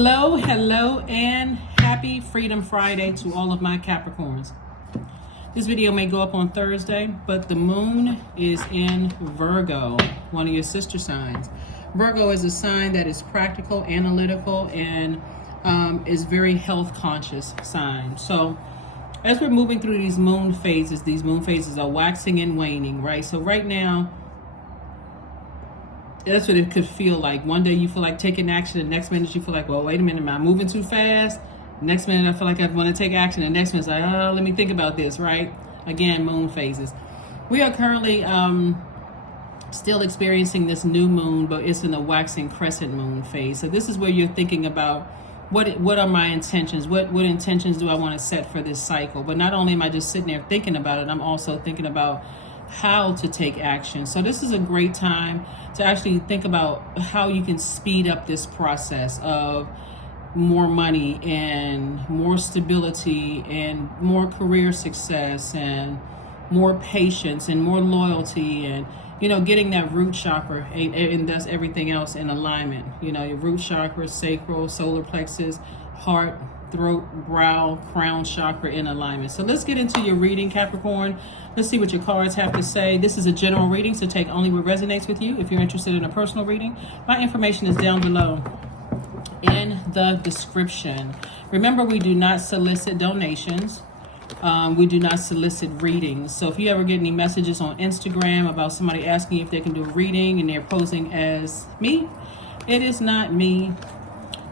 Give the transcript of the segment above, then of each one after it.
Hello, and happy Freedom Friday to all of my Capricorns. This video may go up on Thursday, but the moon is in Virgo, one of your sister signs. Virgo is a sign that is practical, analytical, and is very health conscious sign. So as we're moving through these moon phases are waxing and waning, right? So right now, that's what it could feel like. One day you feel like taking action, the next minute you feel like, well, wait a minute, am I moving too fast? Next minute I feel like I want to take action, the next minute it's like, oh, let me think about this, right? Again, moon phases. We are currently still experiencing this new moon, but it's in the waxing crescent moon phase. So this is where you're thinking about what are my intentions? What intentions do I want to set for this cycle? But not only am I just sitting there thinking about it, I'm also thinking about how to take action. So this is a great time to actually think about how you can speed up this process of more money and more stability and more career success and more patience and more loyalty and, you know, getting that root chakra and thus everything else in alignment. You know, your root chakra, sacral, solar plexus, heart, throat, brow, crown chakra in alignment. So let's get into your reading, Capricorn. Let's see what your cards have to say. This is a general reading, so take only what resonates with you. If you're interested in a personal reading, my information is down below in the description. Remember, we do not solicit donations. We do not solicit readings. So if you ever get any messages on Instagram about somebody asking if they can do a reading and they're posing as me, it is not me.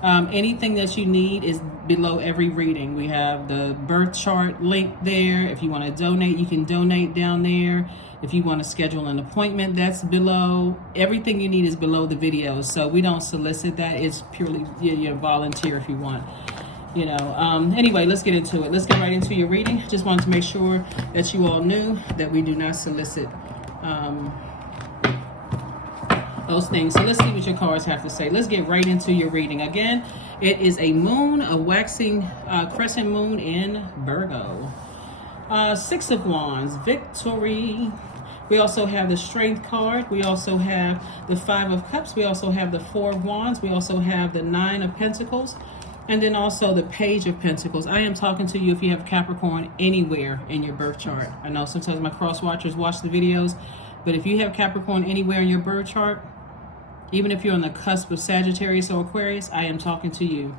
Anything that you need is below every reading. We have the birth chart link there. If you want to donate, you can donate down there. If you want to schedule an appointment, that's below. Everything you need is below the videos. So we don't solicit that. It's purely you volunteer if you want. You know. Anyway, let's get into it. Let's get right into your reading. Just wanted to make sure that you all knew that we do not solicit those things. So let's see what your cards have to say. Let's get right into your reading. Again, it is a moon, a waxing crescent moon in Virgo. Six of Wands, victory. We also have the Strength card. We also have the Five of Cups. We also have the Four of Wands. We also have the Nine of Pentacles. And then also the Page of Pentacles. I am talking to you if you have Capricorn anywhere in your birth chart. I know sometimes my cross watchers watch the videos, but if you have Capricorn anywhere in your birth chart, even if you're on the cusp of Sagittarius or Aquarius, I am talking to you.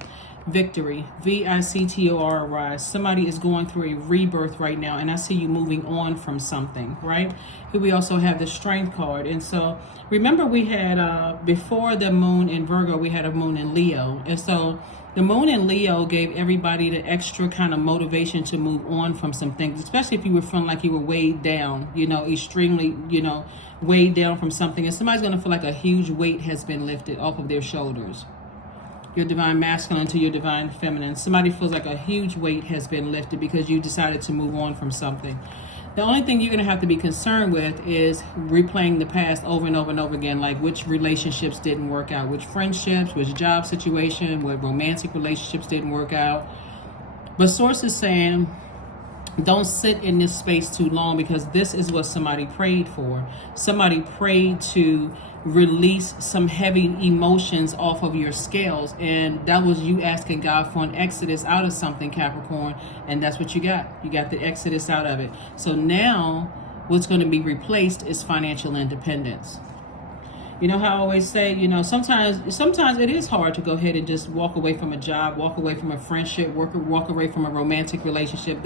Victory, V-I-C-T-O-R-Y. Somebody is going through a rebirth right now, and I see you moving on from something, right? Here we also have the Strength card. And so remember we had, before the moon in Virgo, we had a moon in Leo. And so the moon in Leo gave everybody the extra kind of motivation to move on from some things, especially if you were feeling like you were weighed down, you know, extremely, you know, weighed down from something. And somebody's going to feel like a huge weight has been lifted off of their shoulders. Your divine masculine to your divine feminine. Somebody feels like a huge weight has been lifted because you decided to move on from something. The only thing you're going to have to be concerned with is replaying the past over and over and over again, like which relationships didn't work out, which friendships, which job situation, what romantic relationships didn't work out. But Source is saying, don't sit in this space too long, because this is what somebody prayed for. Somebody prayed to release some heavy emotions off of your scales, and that was you asking God for an exodus out of something, Capricorn, and that's what you got. You got the exodus out of it. So now what's going to be replaced is financial independence. You know how I always say, you know, sometimes it is hard to go ahead and just walk away from a job, walk away from a friendship, walk away from a romantic relationship.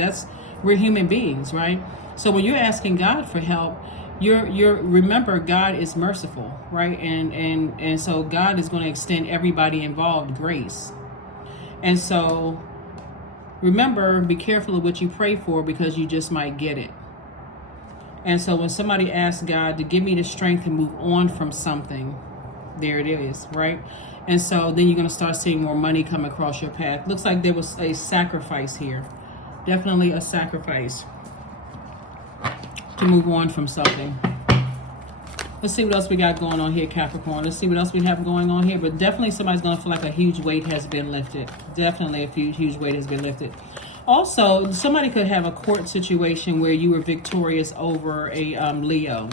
We're human beings, right? So when you're asking God for help, remember God is merciful, right? And so God is going to extend everybody involved grace. And so remember, be careful of what you pray for, because you just might get it. And so when somebody asks God to give me the strength to move on from something, there it is, right? And so then you're going to start seeing more money come across your path. Looks like there was a sacrifice here. Definitely a sacrifice to move on from something. Let's see what else we got going on here, Capricorn. Let's see what else we have going on here. But definitely somebody's going to feel like a huge weight has been lifted. Definitely a huge weight has been lifted. Also, somebody could have a court situation where you were victorious over a Leo.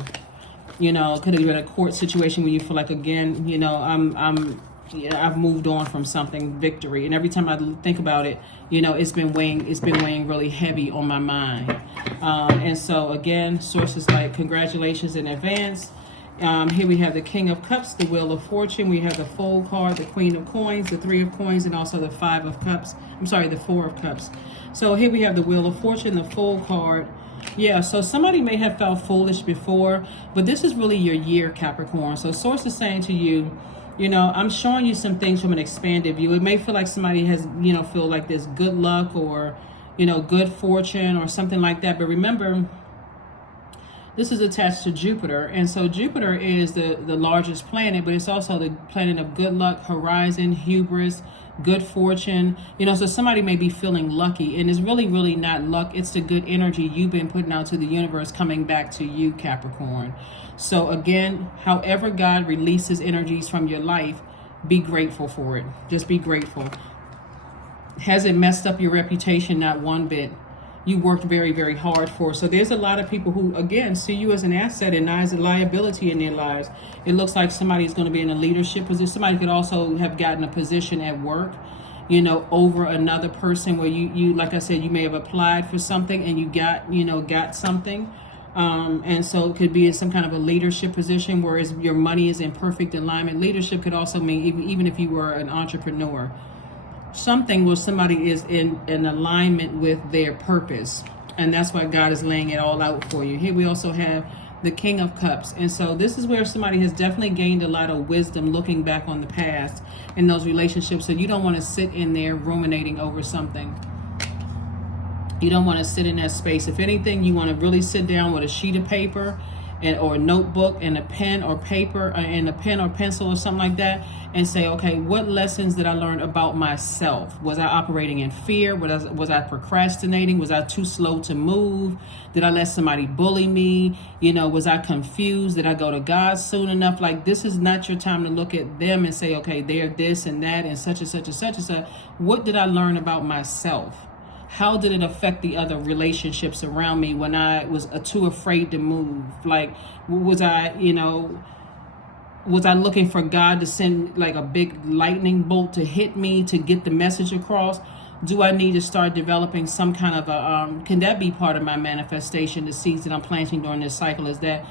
You know, it could have been a court situation where you feel like, again, you know, I'm yeah, I've moved on from something, victory. And every time I think about it, you know, it's been weighing really heavy on my mind. And so again, sources like congratulations in advance. Here we have the King of Cups, the Wheel of Fortune. We have the Fool card, the Queen of Coins, the Three of Coins, and also the Five of Cups. I'm sorry, the Four of Cups. So here we have the Wheel of Fortune, the Fool card. Yeah, so somebody may have felt foolish before, but this is really your year, Capricorn. So source is saying to you, you know, I'm showing you some things from an expanded view. It may feel like somebody has, you know, feel like there's good luck or, you know, good fortune or something like that. But remember, this is attached to Jupiter. And so Jupiter is the largest planet, but it's also the planet of good luck, horizon, hubris, good fortune. You know, so somebody may be feeling lucky, and it's really not luck. It's the good energy you've been putting out to the universe coming back to you, Capricorn. So again, however God releases energies from your life, be grateful for it. Just be grateful. Has it messed up your reputation? Not one bit. You worked very hard for. So there's a lot of people who, again, see you as an asset and not as a liability in their lives. It looks like somebody's going to be in a leadership position. Somebody could also have gotten a position at work, you know, over another person where you like I said, you may have applied for something and you got something. And so it could be in some kind of a leadership position, whereas your money is in perfect alignment. Leadership could also mean even if you were an entrepreneur, something where somebody is in alignment with their purpose. And that's why God is laying it all out for you. Here we also have the King of Cups. And so this is where somebody has definitely gained a lot of wisdom looking back on the past in those relationships. So you don't want to sit in there ruminating over something. You don't want to sit in that space. If anything, you want to really sit down with a sheet of paper or a notebook and a pen or paper and a pen or pencil or something like that, and say, okay, what lessons did I learn about myself? Was I operating in fear? Was I procrastinating? Was I too slow to move? Did I let somebody bully me? You know, was I confused? Did I go to God soon enough? Like, this is not your time to look at them and say, okay, they're this and that and such and such and such and such. What did I learn about myself? How did it affect the other relationships around me when I was too afraid to move? Like, was I looking for God to send like a big lightning bolt to hit me to get the message across? Do I need to start developing some kind of a, can that be part of my manifestation, the seeds that I'm planting during this cycle? Is that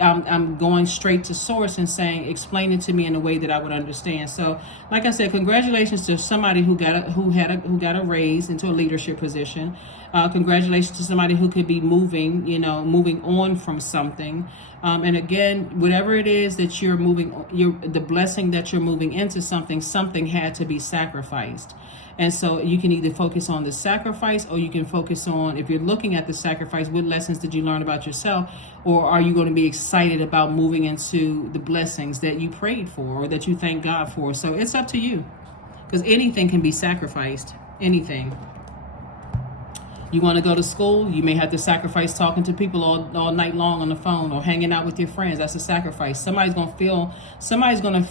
I'm going straight to source and saying, explain it to me in a way that I would understand. So, like I said, congratulations to somebody who got a raise into a leadership position. Congratulations to somebody who could be moving on from something. And again, whatever it is that you're the blessing that you're moving into something had to be sacrificed. And so you can either focus on the sacrifice, or you can focus on, if you're looking at the sacrifice, what lessons did you learn about yourself? Or are you going to be excited about moving into the blessings that you prayed for or that you thank God for? So it's up to you, because anything can be sacrificed. Anything. You want to go to school, you may have to sacrifice talking to people all night long on the phone or hanging out with your friends. That's a sacrifice. Somebody's going to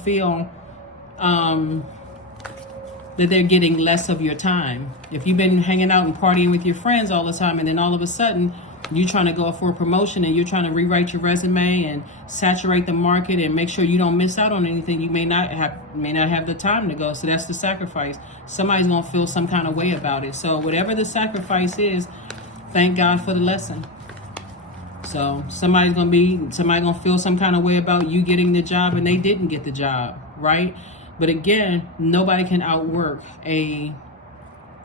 feel that they're getting less of your time. If you've been hanging out and partying with your friends all the time, and then all of a sudden you're trying to go for a promotion and you're trying to rewrite your resume and saturate the market and make sure you don't miss out on anything, you may not have the time to go. So that's the sacrifice. Somebody's going to feel some kind of way about it. So whatever the sacrifice is, thank God for the lesson. So somebody's going to feel some kind of way about you getting the job and they didn't get the job, right? But again, nobody can outwork a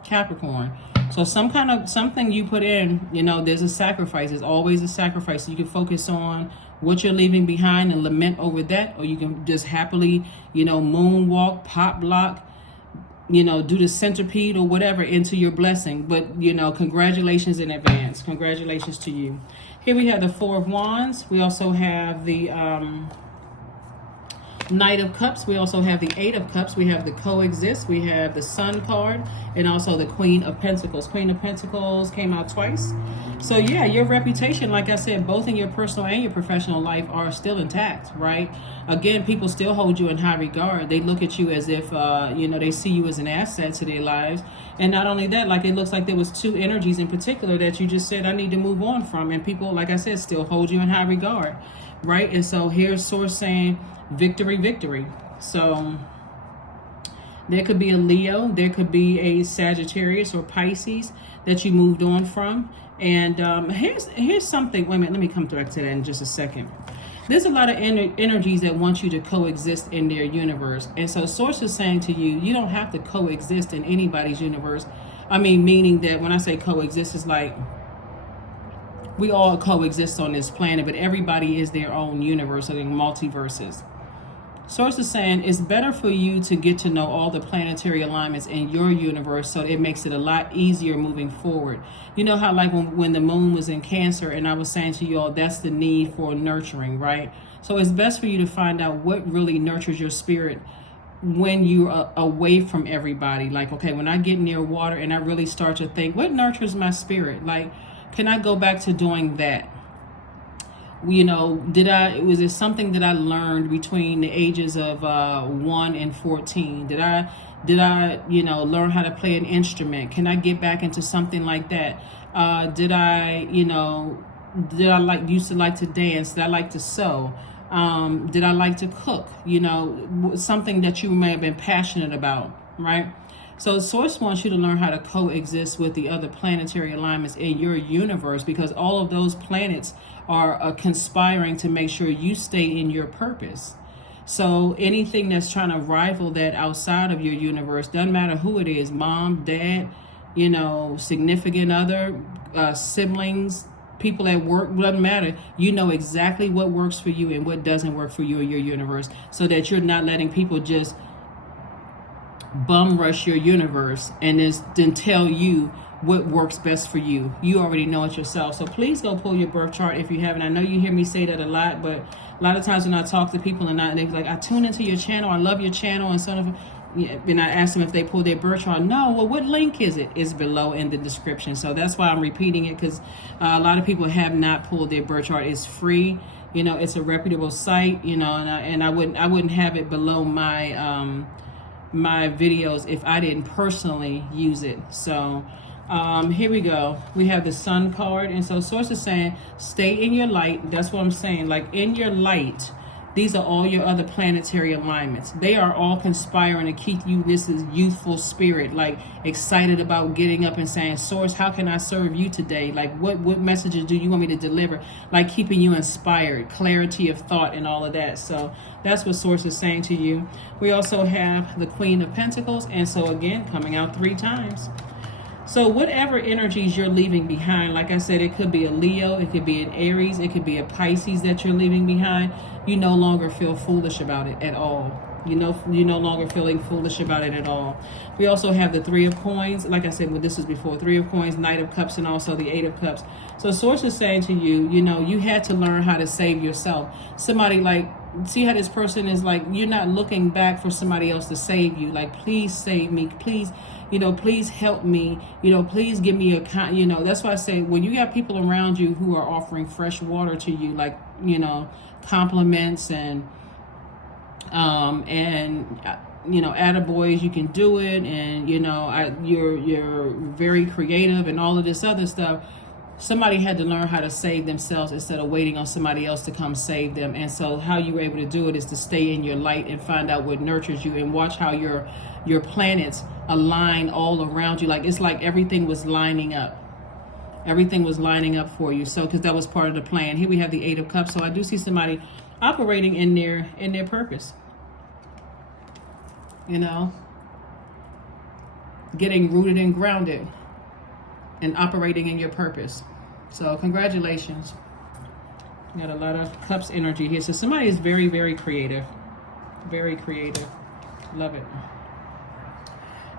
Capricorn. So something you put in, there's a sacrifice. There's always a sacrifice. You can focus on what you're leaving behind and lament over that, or you can just happily, moonwalk, pop block, do the centipede or whatever into your blessing. But, congratulations in advance. Congratulations to you. Here we have the Four of Wands. We also have the Knight of Cups. We also have the Eight of Cups. We have the Coexist. We have the Sun card, and also the Queen of Pentacles. Queen of Pentacles came out twice. So yeah, your reputation, like I said, both in your personal and your professional life are still intact, right? Again, people still hold you in high regard. They look at you as if, they see you as an asset to their lives. And not only that, like, it looks like there was two energies in particular that you just said, I need to move on from. And people, like I said, still hold you in high regard, right? And so here's Source saying, victory, victory. So There could be a Leo, there could be a Sagittarius or Pisces that you moved on from. And here's something. Wait a minute, let me come back to that in just a second. There's a lot of energies that want you to coexist in their universe. And so Source is saying to you, you don't have to coexist in anybody's universe. I mean, meaning that when I say coexist, it's like we all coexist on this planet, but everybody is their own universe, or multiverses. Source is saying it's better for you to get to know all the planetary alignments in your universe, so it makes it a lot easier moving forward. You know how like when the moon was in Cancer, and I was saying to you all, that's the need for nurturing, right? So it's best for you to find out what really nurtures your spirit when you're away from everybody. Like, okay, when I get near water and I really start to think, what nurtures my spirit? Like, can I go back to doing that? You know, was it something that I learned between the ages of 1 and 14? Did I, you know, learn how to play an instrument? Can I get back into something like that? Did I used to like to dance? Did I like to sew? Did I like to cook? You know, something that you may have been passionate about, right? So Source wants you to learn how to coexist with the other planetary alignments in your universe, because all of those planets are conspiring to make sure you stay in your purpose. So anything that's trying to rival that outside of your universe, doesn't matter who it is, mom, dad, you know, significant other, siblings, people at work, doesn't matter. You know exactly what works for you and what doesn't work for you in your universe, so that you're not letting people just bum rush your universe and then tell you what works best for you. You already know it yourself. So please go pull your birth chart if you haven't. I know you hear me say that a lot, but a lot of times when I talk to people and they're like, I tune into your channel, I love your channel, and sort of, and I ask them if they pull their birth chart. No, well, what link is it? It's below in the description. So that's why I'm repeating it, because a lot of people have not pulled their birth chart. It's free. You know, it's a reputable site. You know, and I wouldn't have it below my my videos if I didn't personally use it. So here we go. We have the Sun card, and so Source is saying stay in your light. That's what I'm saying. Like, in your light, these are all your other planetary alignments. They are all conspiring to keep you, this is youthful spirit, like excited about getting up and saying, Source, how can I serve you today? Like, what messages do you want me to deliver? Like, keeping you inspired, clarity of thought, and all of that. So that's what Source is saying to you. We also have the Queen of Pentacles, and so again, coming out 3 times. So whatever energies you're leaving behind, like I said, it could be a Leo, it could be an Aries, it could be a Pisces that you're leaving behind. You no longer feel foolish about it at all. You're no longer feeling foolish about it at all. We also have the 3 of Coins. Like I said, well, this was before 3 of Coins, Knight of Cups, and also the 8 of Cups. So Source is saying to you, you know, you had to learn how to save yourself. Somebody, like, see how this person is like, you're not looking back for somebody else to save you. Like, please save me, please, you know, please help me, you know, please give me a, you know, that's why I say when you got people around you who are offering fresh water to you, like, you know, compliments and you know, attaboys, you can do it, and you know, you're very creative and all of this other stuff. Somebody had to learn how to save themselves instead of waiting on somebody else to come save them. And so how you were able to do it is to stay in your light and find out what nurtures you, and watch how your planets align all around you. Like, it's like everything was lining up. Everything was lining up for you. So, because that was part of the plan. Here we have the 8 of Cups. So I do see somebody operating in their purpose. You know, getting rooted and grounded and operating in your purpose. So congratulations. You got a lot of Cups energy here. So somebody is very, very creative. Very creative. Love it.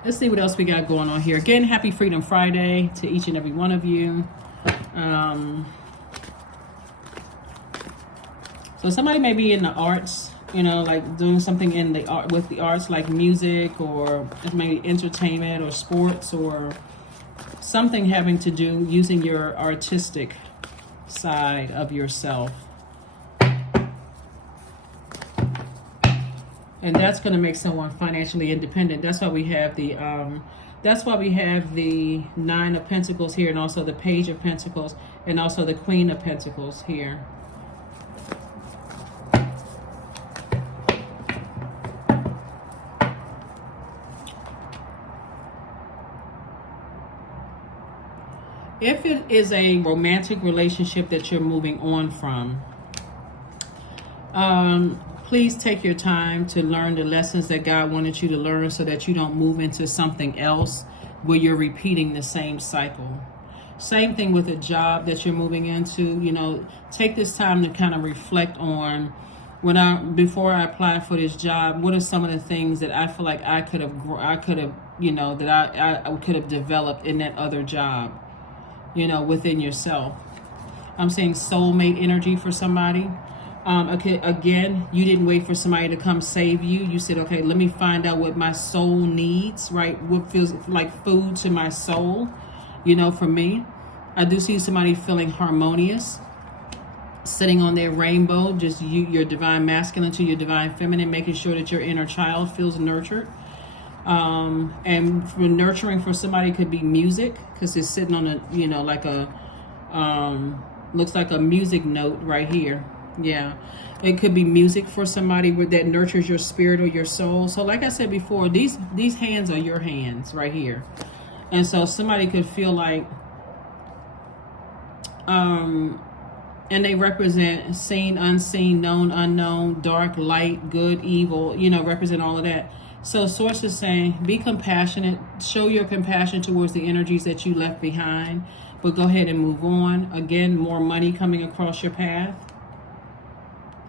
Let's see what else we got going on here. Again, happy Freedom Friday to each and every one of you. So somebody may be in the arts, you know, like doing something in the art, with the arts, like music, or maybe entertainment or sports, or something having to do using your artistic side of yourself. And that's going to make someone financially independent. That's why we have the the 9 of Pentacles here, and also the Page of Pentacles, and also the Queen of Pentacles here. If it is a romantic relationship that you're moving on from, please take your time to learn the lessons that God wanted you to learn so that you don't move into something else where you're repeating the same cycle. Same thing with a job that you're moving into. You know, take this time to kind of reflect on before I applied for this job, what are some of the things that I feel like I could have, you know, that I could have developed in that other job, you know, within yourself. I'm saying soulmate energy for somebody. Okay, again, you didn't wait for somebody to come save you. You said, okay, let me find out what my soul needs, right? What feels like food to my soul. You know, for me, I do see somebody feeling harmonious, sitting on their rainbow, just your divine masculine to your divine feminine, making sure that your inner child feels nurtured. And for nurturing for somebody could be music, because it's sitting on a, you know, like a, looks like a music note right here. Yeah, it could be music for somebody that nurtures your spirit or your soul. So like I said before, these hands are your hands right here. And so somebody could feel like, and they represent seen, unseen, known, unknown, dark, light, good, evil, you know, represent all of that. So Source is saying, be compassionate, show your compassion towards the energies that you left behind, but go ahead and move on. Again, more money coming across your path.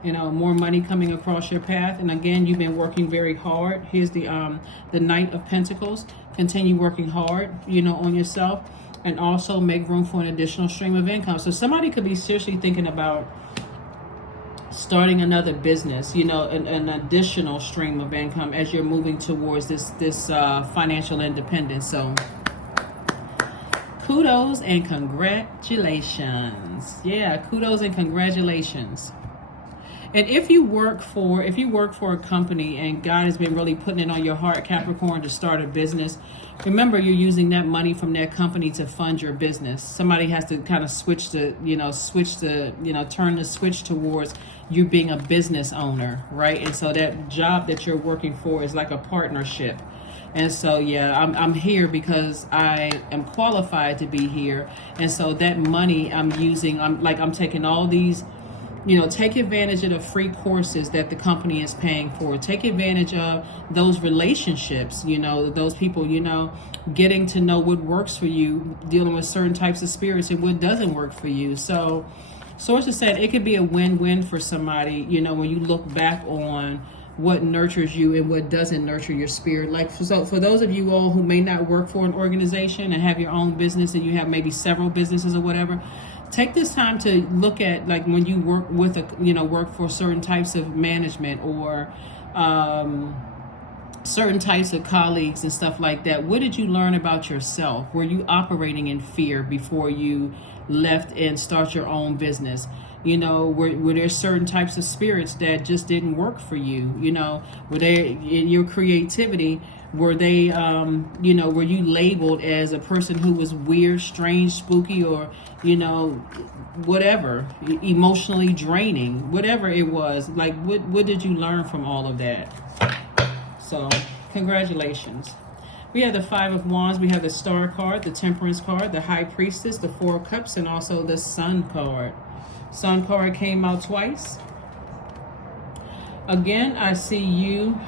You know, more money coming across your path. And again, you've been working very hard. Here's the Knight of Pentacles. Continue working hard, you know, on yourself, and also make room for an additional stream of income. So somebody could be seriously thinking about starting another business, you know, an additional stream of income as you're moving towards this financial independence. So kudos and congratulations. Yeah, kudos and congratulations. And if you work for a company and God has been really putting it on your heart, Capricorn, to start a business, remember you're using that money from that company to fund your business. Somebody has to kind of turn the switch towards you being a business owner, right? And so that job that you're working for is like a partnership. And so, yeah, I'm here because I am qualified to be here. And so that money I'm using, I'm taking all these, you know, take advantage of the free courses that the company is paying for. Take advantage of those relationships, you know, those people, you know, getting to know what works for you, dealing with certain types of spirits and what doesn't work for you. So Sources said it could be a win-win for somebody, you know, when you look back on what nurtures you and what doesn't nurture your spirit. Like, so for those of you all who may not work for an organization and have your own business, and you have maybe several businesses or whatever, take this time to look at, like, when you work with work for certain types of management or certain types of colleagues and stuff like that. What did you learn about yourself? Were you operating in fear before you left and start your own business? You know, were there certain types of spirits that just didn't work for you? You know, were they in your creativity? Were they, were you labeled as a person who was weird, strange, spooky, or, you know, whatever, emotionally draining, whatever it was? Like, what did you learn from all of that? So, congratulations. We have the Five of Wands, we have the Star card, the Temperance card, the High Priestess, the Four of Cups, and also the Sun card. Sun card came out twice. Again, I see you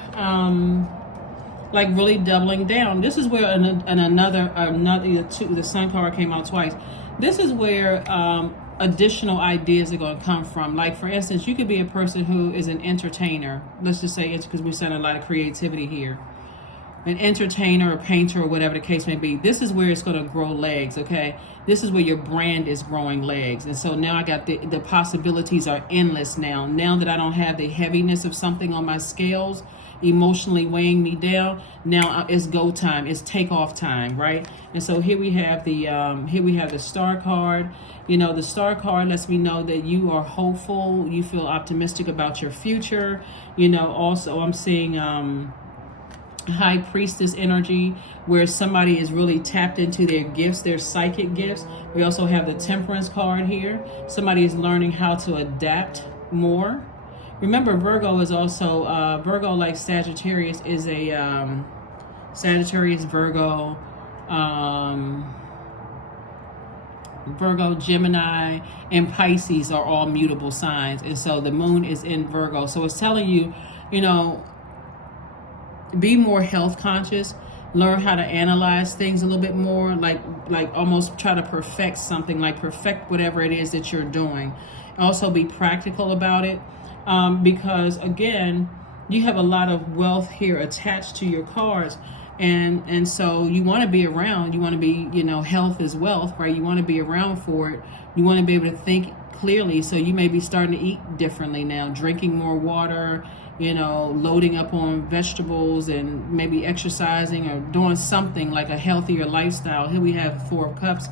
like really doubling down. This is where the Sun card came out twice. This is where additional ideas are going to come from. Like, for instance, you could be a person who is an entertainer. Let's just say it's because we're seeing a lot of creativity here. An entertainer, a painter, or whatever the case may be. This is where it's going to grow legs, okay? This is where your brand is growing legs. And so now I got the possibilities are endless now. Now that I don't have the heaviness of something on my scales, emotionally weighing me down, now it's go time. It's takeoff time, right? And so here we have the Star card. You know, the Star card lets me know that you are hopeful. You feel optimistic about your future. You know, also I'm seeing High Priestess energy, where somebody is really tapped into their gifts, their psychic gifts. We also have the Temperance card here. Somebody is learning how to adapt more. Remember, Virgo is also Virgo, like Sagittarius, is a Sagittarius, Virgo, Virgo, Gemini, and Pisces are all mutable signs. And so the moon is in Virgo. So it's telling you, you know, be more health conscious. Learn how to analyze things a little bit more, like almost try to perfect something, like perfect whatever it is that you're doing. Also be practical about it, because again, you have a lot of wealth here attached to your cards. And so you want to be around, you want to be, you know, health is wealth, right? You want to be around for it. You want to be able to think clearly. So you may be starting to eat differently now, drinking more water, you know, loading up on vegetables, and maybe exercising or doing something like a healthier lifestyle. Here we have 4 of Cups.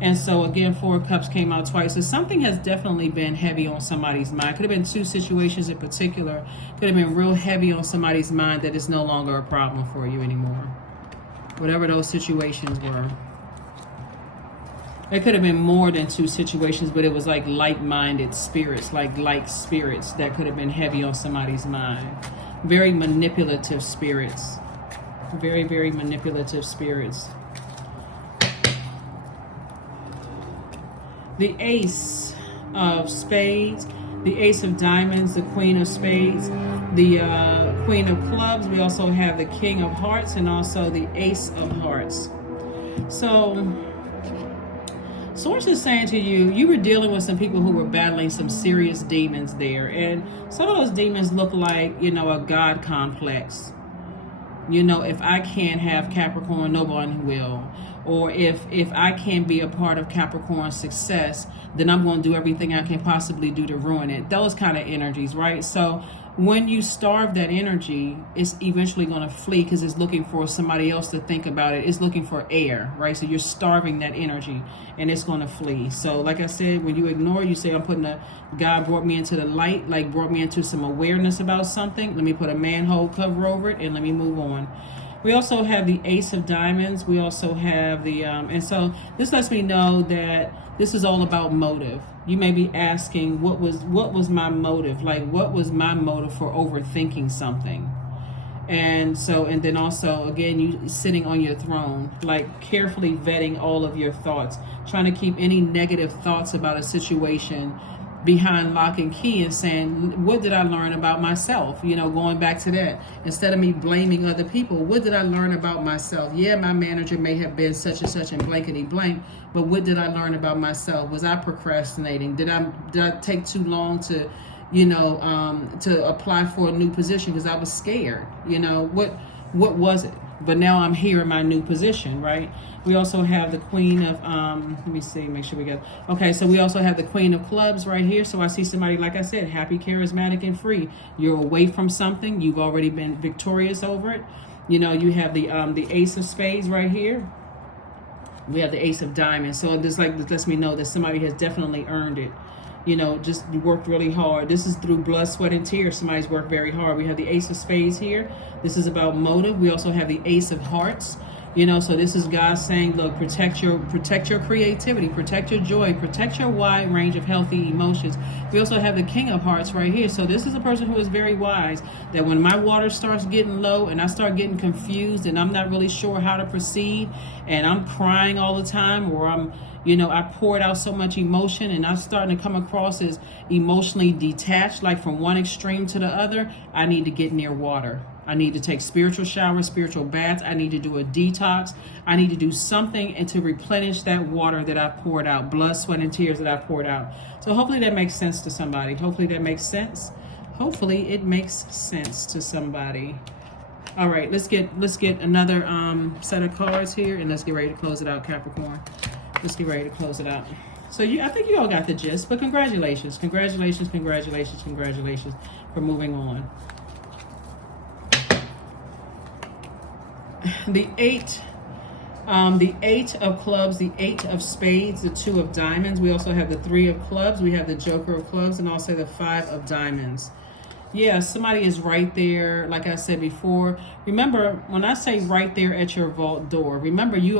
And so again, 4 of Cups came out twice. So something has definitely been heavy on somebody's mind. Could have been 2 situations in particular. Could have been real heavy on somebody's mind that is no longer a problem for you anymore. Whatever those situations were. It could have been more than 2 situations, but it was like like-minded spirits, like spirits that could have been heavy on somebody's mind. Very manipulative spirits. Very, very manipulative spirits. The Ace of Spades, the Ace of Diamonds, the Queen of Spades, the Queen of Clubs. We also have the King of Hearts and also the Ace of Hearts. So, Source is saying to you, you were dealing with some people who were battling some serious demons there. And some of those demons look like, you know, a God complex. You know, if I can't have Capricorn, no one will. Or if I can't be a part of Capricorn's success, then I'm going to do everything I can possibly do to ruin it. Those kind of energies, right? So when you starve that energy, it's eventually going to flee because it's looking for somebody else to think about it. It's looking for air, right? So you're starving that energy and it's going to flee. So like I said, when you ignore, you say, I'm putting God brought me into the light, like brought me into some awareness about something. Let me put a manhole cover over it and let me move on. We also have the Ace of Diamonds. We also have the, and so this lets me know that this is all about motive. You may be asking, what was my motive? Like, what was my motive for overthinking something? And so, and then also, again, you sitting on your throne, like carefully vetting all of your thoughts, trying to keep any negative thoughts about a situation behind lock and key and saying, what did I learn about myself? You know, going back to that, instead of me blaming other people, what did I learn about myself? Yeah, my manager may have been such and such and blankety blank, but what did I learn about myself? Was I procrastinating? Did I take too long to, you know, to apply for a new position because I was scared? You know, what was it? But now I'm here in my new position, right? We also have the Queen of, let me see, make sure we get, okay, so we also have the Queen of Clubs right here. So I see somebody, like I said, happy, charismatic, and free. You're away from something. You've already been victorious over it. You know, you have the Ace of Spades right here. We have the Ace of Diamonds. So this lets me know that somebody has definitely earned it. You know, just worked really hard. This is through blood, sweat, and tears. Somebody's worked very hard. We have the Ace of Spades here. This is about motive. We also have the Ace of Hearts. You know, so this is God saying, look, protect your creativity, protect your joy, protect your wide range of healthy emotions. We also have the King of Hearts right here. So this is a person who is very wise, that when my water starts getting low and I start getting confused and I'm not really sure how to proceed and I'm crying all the time, or I'm, you know, I poured out so much emotion and I'm starting to come across as emotionally detached, like from one extreme to the other, I need to get near water. I need to take spiritual showers, spiritual baths. I need to do a detox. I need to do something and to replenish that water that I poured out, blood, sweat, and tears that I poured out. So hopefully that makes sense to somebody. Hopefully that makes sense. Hopefully it makes sense to somebody. All right, let's get another set of cards here, and let's get ready to close it out, Capricorn. Let's get ready to close it out. So I think you all got the gist, but congratulations, congratulations, congratulations, congratulations for moving on. The eight of clubs, the 8 of spades, the 2 of diamonds. We also have the 3 of clubs. We have the Joker of clubs, and also the 5 of diamonds. Yeah, somebody is right there, like I said before. Remember, when I say right there at your vault door, remember you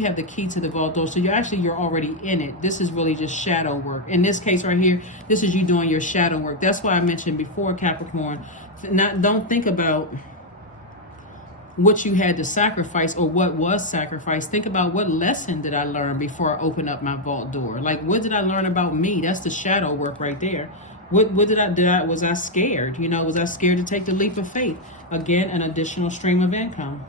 have the key to the vault door, so you're already in it. This is really just shadow work. In this case right here, this is you doing your shadow work. That's why I mentioned before, Capricorn, don't think about what you had to sacrifice or what was sacrificed. Think about, what lesson did I learn before I opened up my vault door? Like, what did I learn about me? That's the shadow work right there. What was I scared? You know, was I scared to take the leap of faith? Again, an additional stream of income.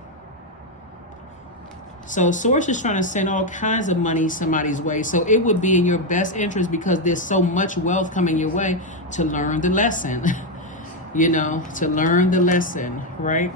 So Source is trying to send all kinds of money somebody's way. So it would be in your best interest, because there's so much wealth coming your way, to learn the lesson. You know, to learn the lesson, right?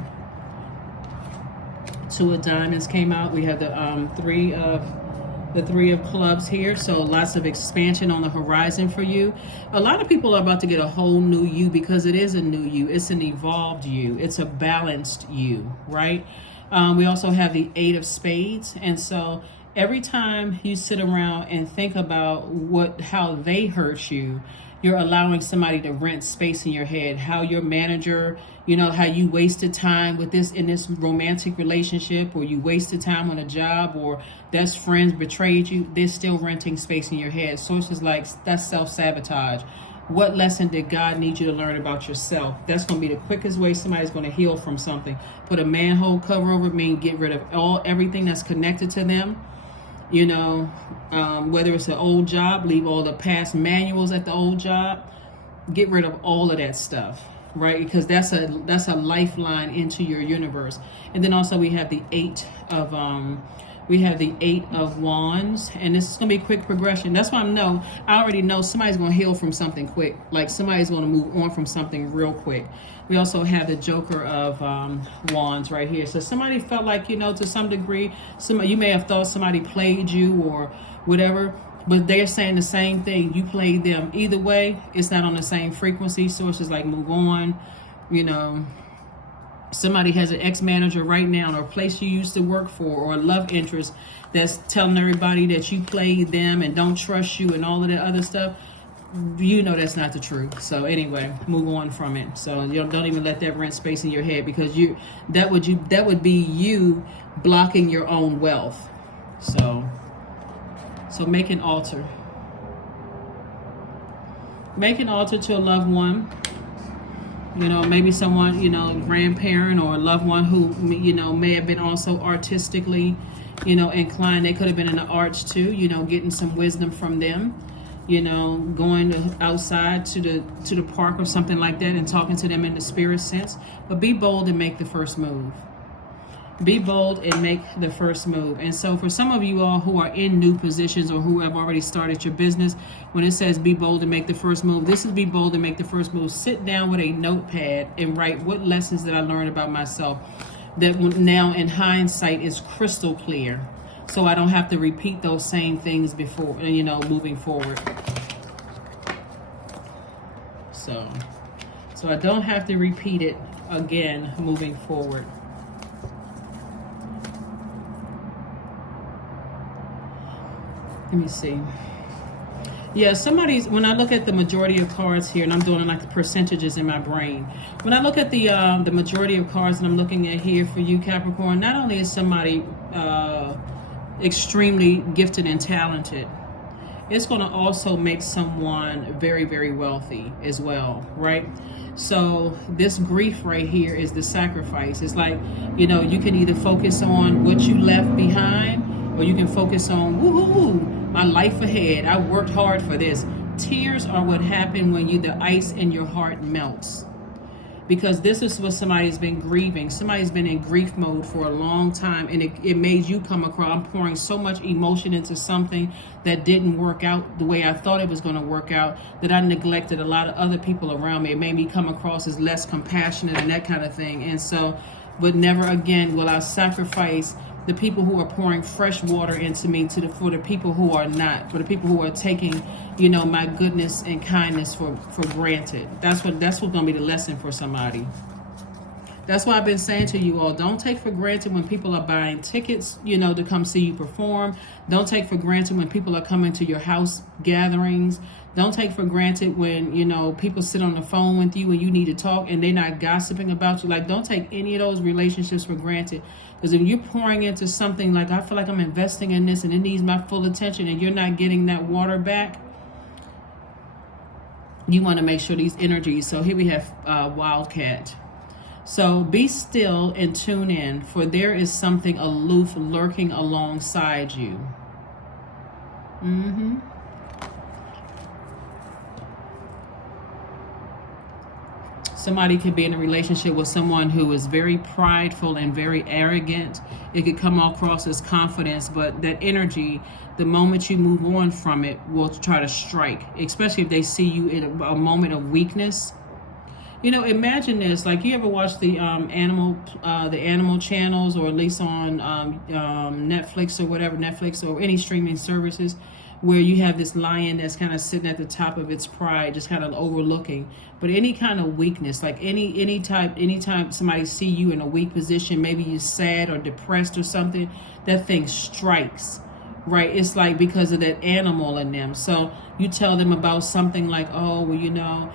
Two of Diamonds came out. We have the three of Clubs here. So lots of expansion on the horizon for you. A lot of people are about to get a whole new you, because it is a new you. It's an evolved you. It's a balanced you, right? We also have the Eight of Spades. And so every time you sit around and think about how they hurt you, you're allowing somebody to rent space in your head. How your manager, you know, how you wasted time with in this romantic relationship, or you wasted time on a job, or best friends betrayed you. They're still renting space in your head. Sources like, that's self-sabotage. What lesson did God need you to learn about yourself? That's going to be the quickest way somebody's going to heal from something. Put a manhole cover over it, mean get rid of everything that's connected to them. You know, whether it's an old job, leave all the past manuals at the old job. Get rid of all of that stuff, right? Because that's a lifeline into your universe. And then also we have the Eight of Wands, and this is gonna be a quick progression. That's why I already know somebody's gonna heal from something quick. Like, somebody's gonna move on from something real quick. We also have the Joker of Wands right here. So somebody felt like, you know, to some degree, you may have thought somebody played you or whatever, but they're saying the same thing. You played them. Either way, it's not on the same frequency. So it's just like, move on, you know. Somebody has an ex-manager right now, or a place you used to work for, or a love interest that's telling everybody that you played them and don't trust you and all of that other stuff. You know that's not the truth. So anyway, move on from it. So you don't even let that rent space in your head, because that would be you blocking your own wealth. So make an altar. Make an altar to a loved one. You know, maybe someone, you know, grandparent or a loved one who, you know, may have been also artistically, you know, inclined. They could have been in the arts too, you know, getting some wisdom from them, you know, going outside to the park or something like that and talking to them in the spirit sense. But be bold and make the first move. Be bold and make the first move. And so for some of you all who are in new positions, or who have already started your business, when it says be bold and make the first move, this is be bold and make the first move. Sit down with a notepad and write, what lessons did I learn about myself that now in hindsight is crystal clear, so I don't have to repeat those same things before, you know, moving forward. So I don't have to repeat it again moving forward. Let me see. Yeah, when I look at the majority of cards here, and I'm doing like the percentages in my brain. When I look at the majority of cards that I'm looking at here for you, Capricorn, not only is somebody extremely gifted and talented, it's going to also make someone very, very wealthy as well, right? So this grief right here is the sacrifice. It's like, you know, you can either focus on what you left behind, or you can focus on, woohoo, my life ahead. I worked hard for this. Tears are what happen when the ice in your heart melts. Because this is what somebody's been grieving. Somebody's been in grief mode for a long time, and it made you come across, I'm pouring so much emotion into something that didn't work out the way I thought it was going to work out, that I neglected a lot of other people around me. It made me come across as less compassionate and that kind of thing. And so, but never again will I sacrifice the people who are pouring fresh water into me for the people who are not, for the people who are taking, you know, my goodness and kindness for granted. That's what's going to be the lesson for somebody. That's why I've been saying to you all, don't take for granted when people are buying tickets, you know, to come see you perform. Don't take for granted when people are coming to your house gatherings. Don't take for granted when, you know, people sit on the phone with you and you need to talk and they're not gossiping about you. Like, don't take any of those relationships for granted. Because if you're pouring into something like, I feel like I'm investing in this and it needs my full attention, and you're not getting that water back, you want to make sure these energies. So here we have Wildcat. So be still and tune in, for there is something aloof lurking alongside you. Somebody could be in a relationship with someone who is very prideful and very arrogant. It could come across as confidence, but that energy, the moment you move on from it, will try to strike, especially if they see you in a moment of weakness. You know, imagine this, like, you ever watch the animal channels, or at least on Netflix or whatever, Netflix or any streaming services, where you have this lion that's kind of sitting at the top of its pride, just kind of overlooking. But any kind of weakness, like anytime somebody see you in a weak position, maybe you're sad or depressed or something, that thing strikes, right? It's like because of that animal in them. So you tell them about something like, oh, well, you know,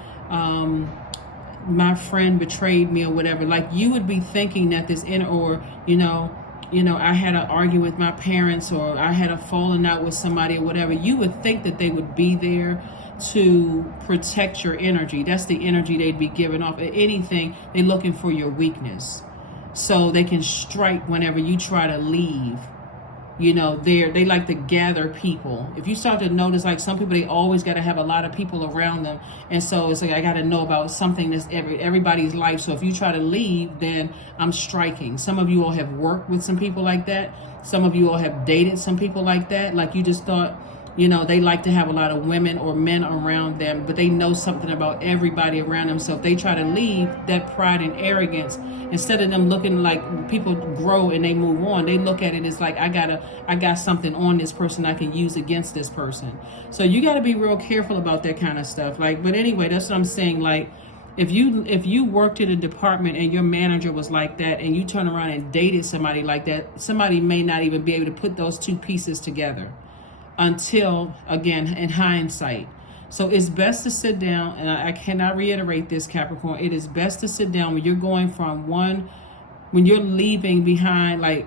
my friend betrayed me or whatever. Like, you would be thinking that this or I had an argument with my parents, or I had a falling out with somebody or whatever. You would think that they would be there to protect your energy. That's the energy they'd be giving off. Anything, they're looking for your weakness, so they can strike whenever you try to leave. You know, they like to gather people. If you start to notice, like, some people, they always got to have a lot of people around them. And so it's like, I got to know about something that's everybody's life. So if you try to leave, then I'm striking. Some of you all have worked with some people like that. Some of you all have dated some people like that. Like, you just thought, you know, they like to have a lot of women or men around them, but they know something about everybody around them. So if they try to leave, that pride and arrogance, instead of them looking like people grow and they move on, they look at it as like, I got something on this person I can use against this person. So you got to be real careful about that kind of stuff. Like, but anyway, that's what I'm saying. Like, if you worked in a department and your manager was like that, and you turn around and dated somebody like that, somebody may not even be able to put those two pieces together until, again, in hindsight. So it's best to sit down, and I cannot reiterate this, Capricorn. It is best to sit down when you're going from when you're leaving behind, like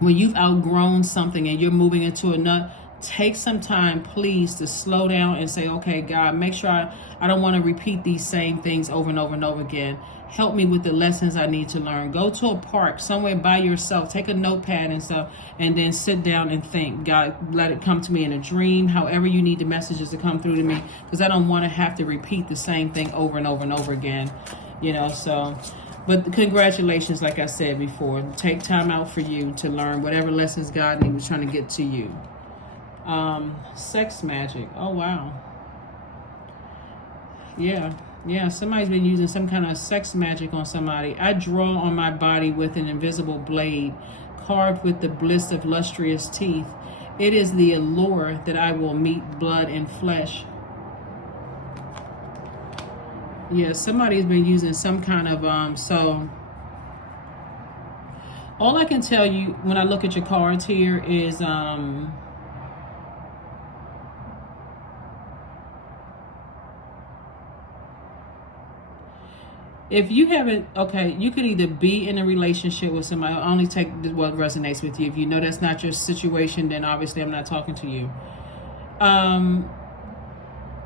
when you've outgrown something and you're moving into another. Take some time, please, to slow down and say, okay, God, make sure I don't want to repeat these same things over and over and over again. Help me with the lessons I need to learn. Go to a park somewhere by yourself. Take a notepad and stuff, and then sit down and think. God, let it come to me in a dream, however you need the messages to come through to me, because I don't want to have to repeat the same thing over and over and over again. You know, so... But congratulations, like I said before. Take time out for you to learn whatever lessons God was trying to get to you. Sex magic. Oh, wow. Yeah, somebody's been using some kind of sex magic on somebody. I draw on my body with an invisible blade, carved with the bliss of lustrous teeth. It is the allure that I will meet blood and flesh. Yeah, somebody's been using some kind of, so all I can tell you when I look at your cards here is, if you haven't, okay, you could either be in a relationship with somebody. I'll only take what resonates with you. If you know that's not your situation, then obviously I'm not talking to you.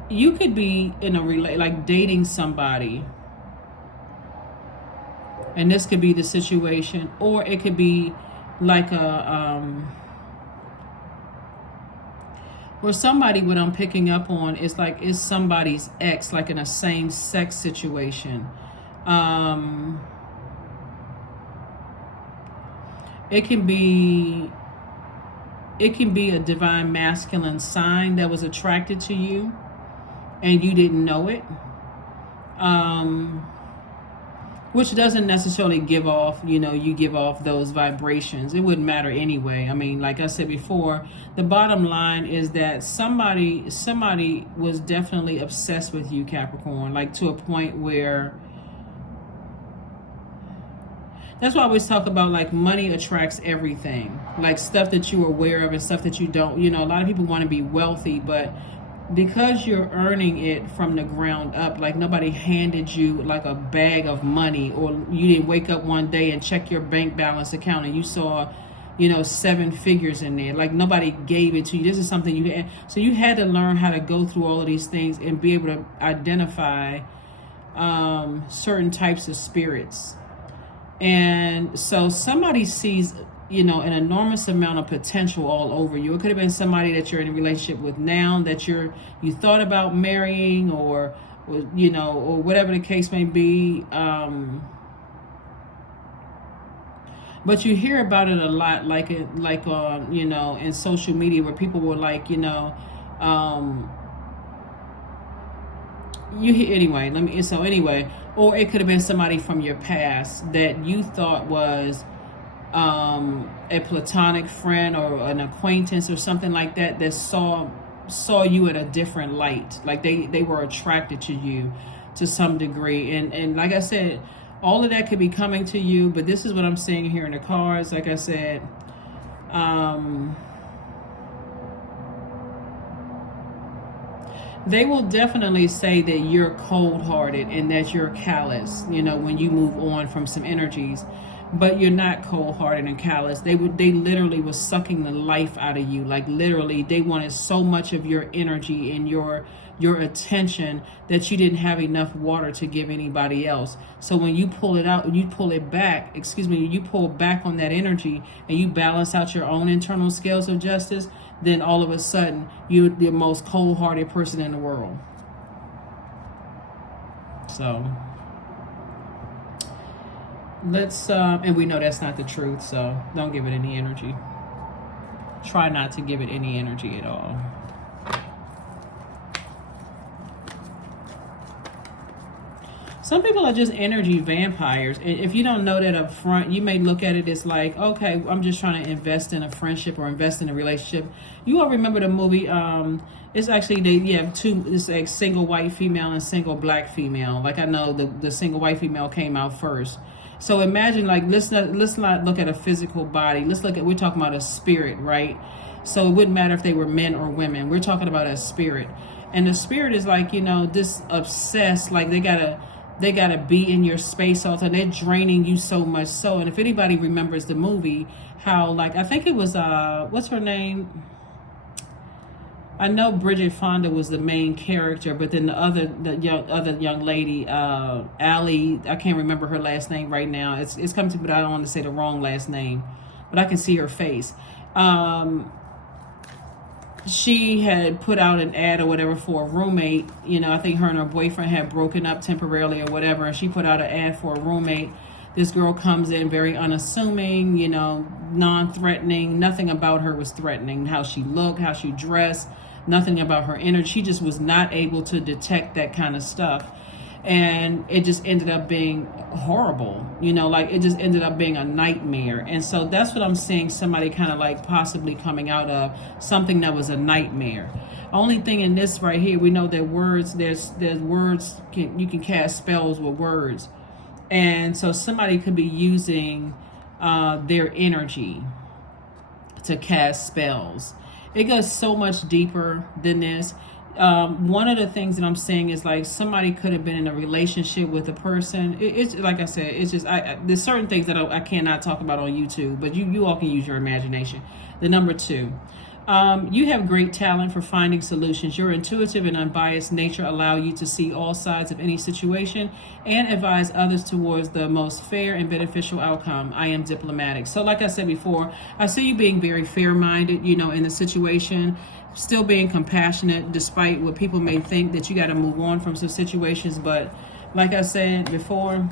You could be in a like dating somebody, and this could be the situation, or it could be like or somebody, what I'm picking up on is like, is somebody's ex, like in a same-sex situation. It can be a divine masculine sign that was attracted to you and you didn't know it, which doesn't necessarily give off, you give off those vibrations. It wouldn't matter anyway. I mean, like I said before, the bottom line is that somebody was definitely obsessed with you, Capricorn, like to a point where, that's why I always talk about, like, money attracts everything, like stuff that you're aware of and stuff that you don't. A lot of people want to be wealthy, but because you're earning it from the ground up, like nobody handed you like a bag of money, or you didn't wake up one day and check your bank balance account and you saw, 7 figures in there. Like, nobody gave it to you. This is something you had. So you had to learn how to go through all of these things and be able to identify certain types of spirits. And so somebody sees, you know, an enormous amount of potential all over you. It could have been somebody that you're in a relationship with now, that you thought about marrying, or you know, or whatever the case may be. But you hear about it a lot, like on, you know, in social media, where people were like, you know, anyway, or it could have been somebody from your past that you thought was a platonic friend or an acquaintance or something like that, that saw you in a different light. Like they were attracted to you to some degree. And like I said, all of that could be coming to you, but this is what I'm seeing here in the cards. Like I said, they will definitely say that you're cold-hearted and that you're callous, you know, when you move on from some energies. But you're not cold-hearted and callous. They literally was sucking the life out of you. Like literally, they wanted so much of your energy and your attention that you didn't have enough water to give anybody else. So when you pull it out, you pull it back, you pull back on that energy and you balance out your own internal scales of justice, then all of a sudden you're the most cold-hearted person in the world. So let's and we know that's not the truth, so don't give it any energy. Try not to give it any energy at all. Some people are just energy vampires. And if you don't know that up front, you may look at it as like, okay, I'm just trying to invest in a friendship or invest in a relationship. You all remember the movie, it's actually, you have two, it's like single white female and single black female. Like I know the single white female came out first. So imagine, like, let's not look at a physical body. We're talking about a spirit, right? So it wouldn't matter if they were men or women. We're talking about a spirit. And the spirit is like, you know, this obsessed, like they gotta be in your space all the time. They're draining you so much so. And if anybody remembers the movie, how, like, I think it was, what's her name? I know Bridget Fonda was the main character, but then the other young lady, Allie, I can't remember her last name right now. It's coming to me, but I don't want to say the wrong last name, but I can see her face. She had put out an ad or whatever for a roommate. You know, I think her and her boyfriend had broken up temporarily or whatever, and she put out an ad for a roommate. This girl comes in very unassuming, you know, non-threatening. Nothing about her was threatening. How she looked, how she dressed, nothing about her energy. She just was not able to detect that kind of stuff. And it just ended up being horrible, you know, like it just ended up being a nightmare. And so that's what I'm seeing, somebody kind of like possibly coming out of something that was a nightmare. Only thing in this right here, we know that words, there's words, you can cast spells with words. And so somebody could be using their energy to cast spells. It goes so much deeper than this. One of the things that I'm saying is like somebody could have been in a relationship with a person. It's like I said, it's just there's certain things that I cannot talk about on YouTube, but you all can use your imagination. The number 2. You have great talent for finding solutions. Your intuitive and unbiased nature allow you to see all sides of any situation and advise others towards the most fair and beneficial outcome. I am diplomatic. So like I said before, I see you being very fair-minded, you know, in the situation, still being compassionate despite what people may think that you got to move on from some situations. But like I said before,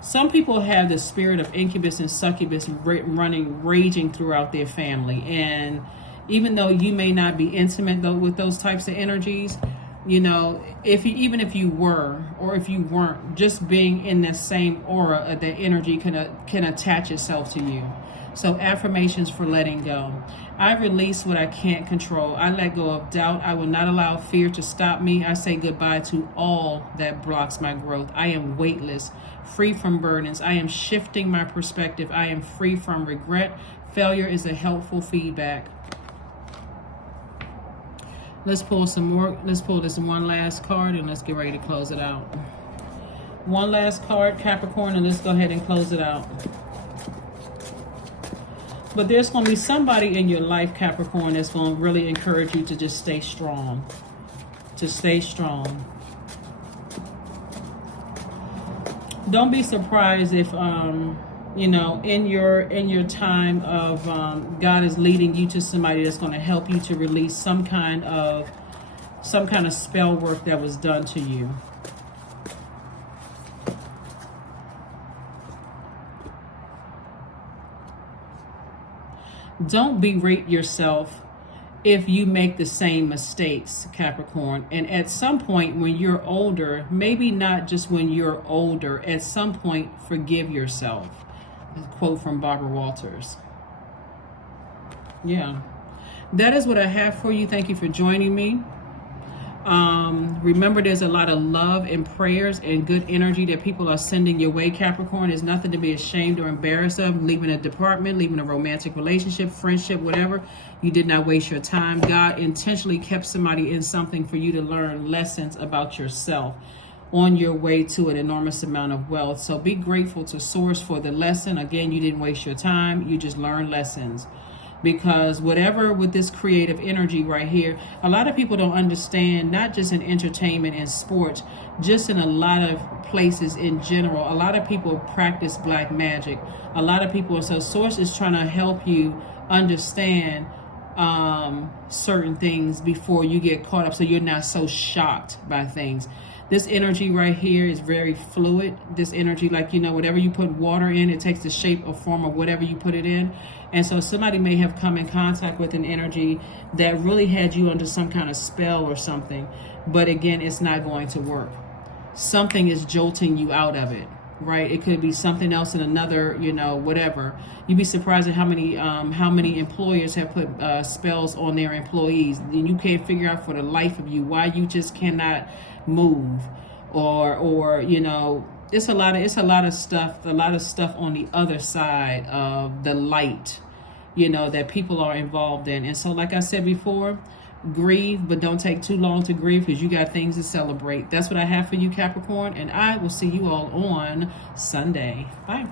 some people have the spirit of incubus and succubus raging throughout their family. And even though you may not be intimate though with those types of energies, you know, even if you were or if you weren't, just being in that same aura of that energy can attach itself to you. So affirmations for letting go. I release what I can't control. I let go of doubt. I will not allow fear to stop me. I say goodbye to all that blocks my growth. I am weightless, free from burdens. I am shifting my perspective. I am free from regret. Failure is a helpful feedback. Let's pull some more. Let's pull this one last card and let's get ready to close it out. One last card, Capricorn, and let's go ahead and close it out. But there's going to be somebody in your life, Capricorn, that's going to really encourage you to just stay strong. To stay strong. don't be surprised if you know, in your time of God is leading you to somebody that's going to help you to release some kind of spell work that was done to you. Don't berate yourself if you make the same mistakes, Capricorn. And at some point when you're older, maybe not just when you're older, at some point, forgive yourself. A quote from Barbara Walters. Yeah. That is what I have for you. Thank you for joining me. Remember, there's a lot of love and prayers and good energy that people are sending your way, Capricorn. There's nothing to be ashamed or embarrassed of. Leaving a department, leaving a romantic relationship, friendship, whatever. You did not waste your time. God intentionally kept somebody in something for you to learn lessons about yourself on your way to an enormous amount of wealth. So be grateful to Source for the lesson. Again, you didn't waste your time. You just learned lessons. Because whatever with this creative energy right here, a lot of people don't understand, not just in entertainment and sports, just in a lot of places in general. A lot of people practice black magic. A lot of people, so Source is trying to help you understand certain things before you get caught up, so you're not so shocked by things. This energy right here is very fluid. This energy, like, you know, whatever you put water in, it takes the shape or form of whatever you put it in. And so somebody may have come in contact with an energy that really had you under some kind of spell or something. But again, it's not going to work. Something is jolting you out of it, right? It could be something else in another, you know, whatever. You'd be surprised at how many employers have put spells on their employees. And you can't figure out for the life of you why you just cannot move, or you know, it's a lot of stuff on the other side of the light, you know, that people are involved in. And so, like I said before, grieve, but don't take too long to grieve, because you got things to celebrate. That's what I have for you, Capricorn, and I will see you all on Sunday. Bye.